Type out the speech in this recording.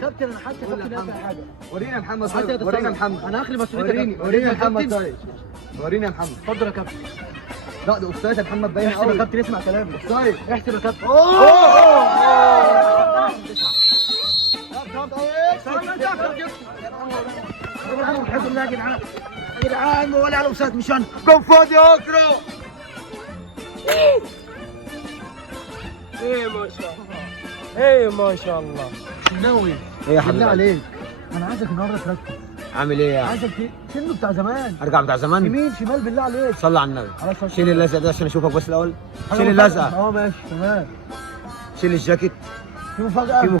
كابتن انا حاسس كابتن اي حاجه. ورينا يا محمد طيب، ورينا يا محمد. انا هخلي مسؤوليتك. وريني يا محمد طيب، وريني يا محمد. اتفضل يا كابتن. لا ده اوفسايد يا محمد، باين احسب يا قوي. كابتن، اسمع كلامي. اوفسايد. احسب يا كابتن. الحمد لله يا جدعان. يا جدعان ولا على اوفسايد مش انا. جون فاضي يا اكرم. ايه ما شاء الله، ايه ما شاء الله. ناوي ايه يا حبيبي بالله عليك، انا عايزك النهارده تركز. عامل ايه يعني؟ عايزك سنه بتاع زمان، ارجع بتاع زمان. يمين شمال بالله عليك. صلي على النبي. على الصلاة شيل اللزقه ده عشان اشوفك بس الاول. والسلام. شيل اللزقه. ماشي تمام. شيل الجاكيت. في مفاجأة.